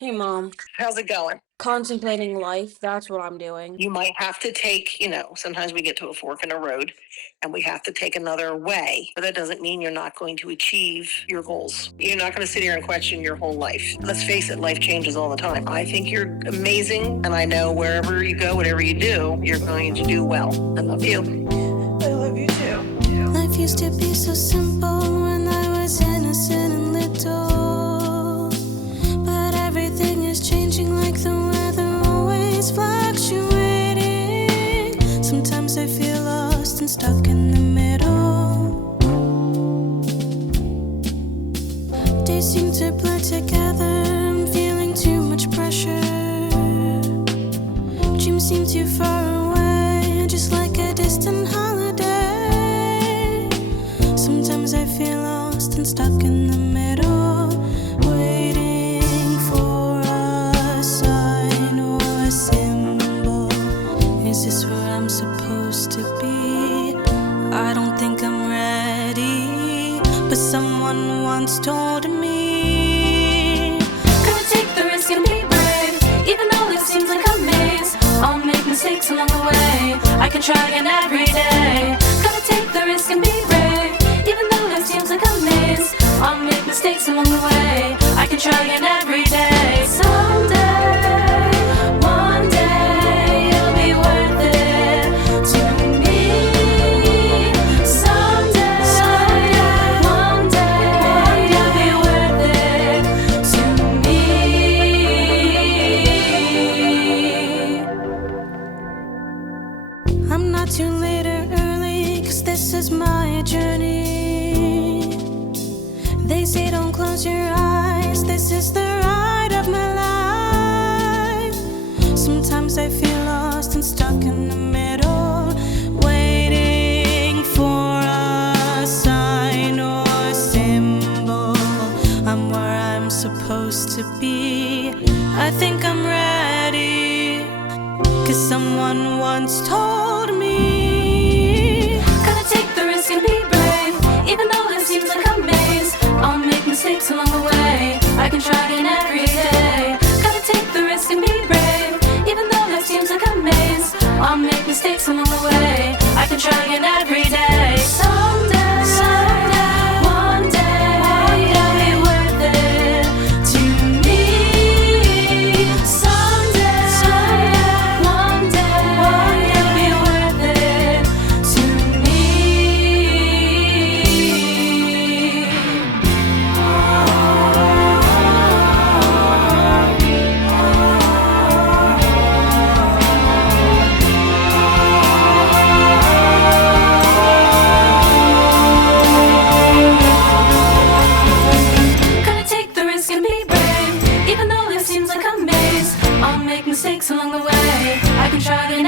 Hey, Mom. How's it going? Contemplating life, that's what I'm doing. You might have to take, sometimes we get to a fork in the road and we have to take another way, but that doesn't mean you're not going to achieve your goals. You're not going to sit here and question your whole life. Let's face it, life changes all the time. I think you're amazing, and I know wherever you go, whatever you do, you're going to do well. I love you. I love you too. Life used to be so simple when I was innocent and little, but everything is changing like the weather, always fluctuating. Sometimes I feel lost and stuck in the middle. Days seem to blur together, I'm feeling too much pressure. Dreams seem too far away, just like a distant holiday. Sometimes I feel lost and stuck in the middle, waiting for a sign or a symbol. Is this where I'm supposed to be? I don't think I'm ready, but someone once told me, gotta take the risk and be brave, even though it seems like a maze. I'll make mistakes along the way, I can try again every day. Gotta take the risk and be brave, even though it seems like a maze. I'll make mistakes along the way, I can try again every day. Someday, one day, it'll be worth it to me. Someday, one day, it'll be worth it to me. I'm not too late or early, 'cause this is my journey. They say don't close your eyes, this is the ride of my life. Sometimes I feel lost and stuck in the middle, waiting for a sign or symbol. I'm where I'm supposed to be, I think I'm ready, 'cause someone once told me, Gotta take the risk and be brave, even though it seems like a maze. I'll make mistakes along the way, I can try again every day. Gotta take the risk and be brave, even though it seems like a maze. I'll make mistakes along the way, I can try again every day. Someday, one day, it'll be worth it to me. Someday, one day, it'll be worth it to me. Gotta take the risk and be brave, even though it seems like a maze. I'll make mistakes along the way, I can try again